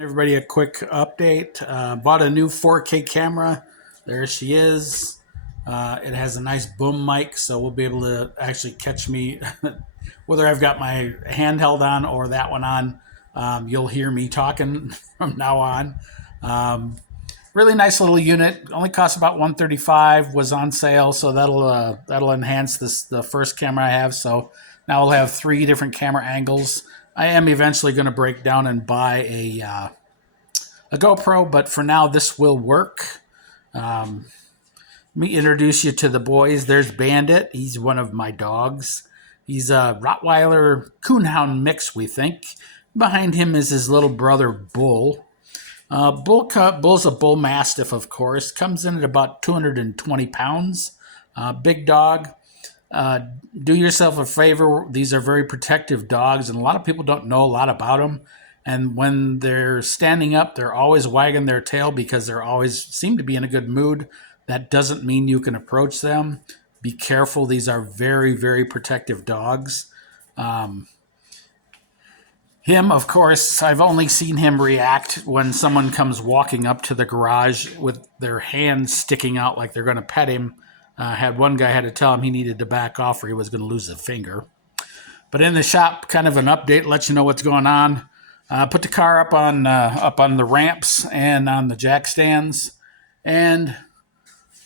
Everybody, a quick update. Bought a new 4K camera. There she is. It has a nice boom mic, so we'll be able to actually catch me whether I've got my handheld on or that one on. You'll hear me talking from now on. Really nice little unit. Only costs about $135. Was on sale, so that'll enhance the first camera I have. So now we'll have 3 different camera angles. I am eventually going to break down and buy a GoPro, but for now this will work. Let me introduce you to the boys. There's Bandit. He's one of my dogs. He's a Rottweiler Coonhound mix, we think. Behind him is his little brother Bull. Bull's a bull mastiff, of course. Comes in at about 220 pounds. Big dog. Do yourself a favor. These are very protective dogs, and a lot of people don't know a lot about them. And when they're standing up, they're always wagging their tail because they're always seem to be in a good mood. That doesn't mean you can approach them. Be careful. These are very, very protective dogs. Him, of course, I've only seen him react when someone comes walking up to the garage with their hands sticking out like they're going to pet him. Had one guy had to tell him he needed to back off or he was going to lose a finger. But in the shop, kind of an update, let you know what's going on. Put the car up on the ramps and on the jack stands, and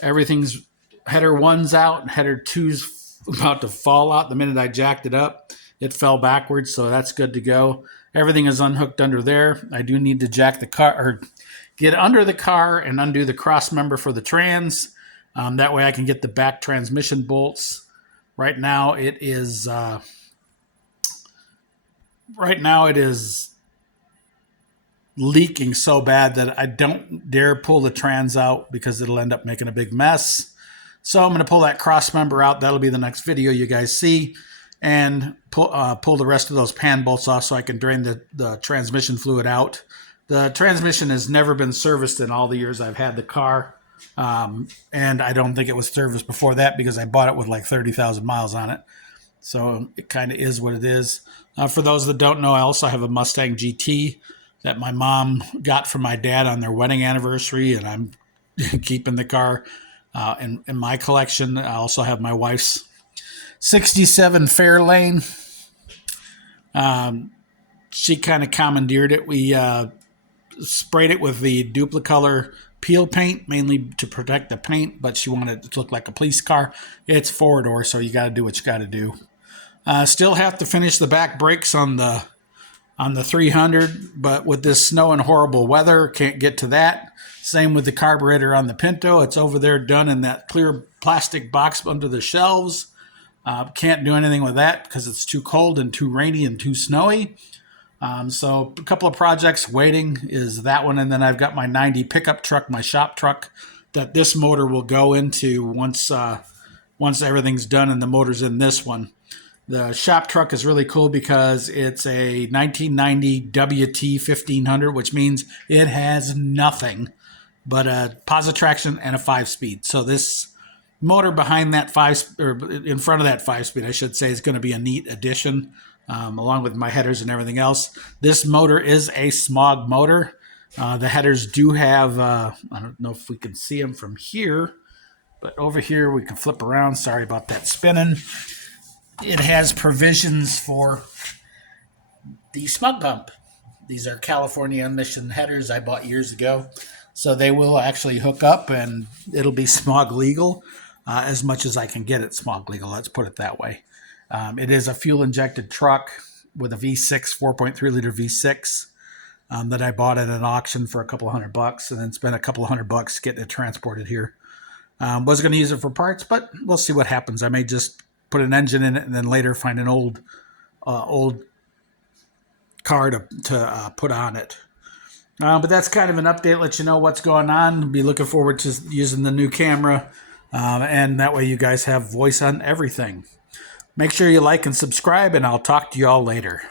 everything's header 1's out. Header 2's about to fall out. The minute I jacked it up, it fell backwards, so that's good to go. Everything is unhooked under there. I do need to jack the car or get under the car and undo the cross member for the trans. That way I can get the back transmission bolts. Right now it is leaking so bad that I don't dare pull the trans out because it'll end up making a big mess. So I'm going to pull that cross member out. That'll be the next video you guys see. And pull the rest of those pan bolts off so I can drain the transmission fluid out. The transmission has never been serviced in all the years I've had the car. And I don't think it was serviced before that because I bought it with like 30,000 miles on it. So it kind of is what it is. For those that don't know, I also have a Mustang GT that my mom got from my dad on their wedding anniversary, and I'm keeping the car in my collection. I also have my wife's 67 Fairlane. She kind of commandeered it. We sprayed it with the Duplicolor peel paint, mainly to protect the paint, but she wanted it to look like a police car. It's 4-door, so you got to do what you got to do. Still have to finish the back brakes on the 300, but with this snow and horrible weather, can't get to that. Same with the carburetor on the Pinto. It's over there done in that clear plastic box under the shelves. Can't do anything with that because it's too cold and too rainy and too snowy. So a couple of projects waiting is that one, and then I've got my 90 pickup truck, my shop truck, that this motor will go into once everything's done and the motor's in this one. The shop truck is really cool because it's a 1990 WT 1500, which means it has nothing but a positive traction and a 5-speed. So this motor behind that in front of that 5-speed, I should say, is going to be a neat addition, along with my headers and everything else. This motor is a smog motor. The headers do have, I don't know if we can see them from here, but over here we can flip around. Sorry about that spinning. It has provisions for the smog pump. These are California emission headers I bought years ago. So they will actually hook up and it'll be smog legal. As much as I can get it smog legal, let's put it that way. It is a fuel-injected truck with a V6, 4.3-liter V6 that I bought at an auction for a couple $100 and then spent a couple $100 getting it transported here. Was going to use it for parts, but we'll see what happens. I may just put an engine in it and then later find an old car to put on it. But that's kind of an update, let you know what's going on. Be looking forward to using the new camera. And that way you guys have voice on everything. Make sure you like and subscribe, and I'll talk to you all later.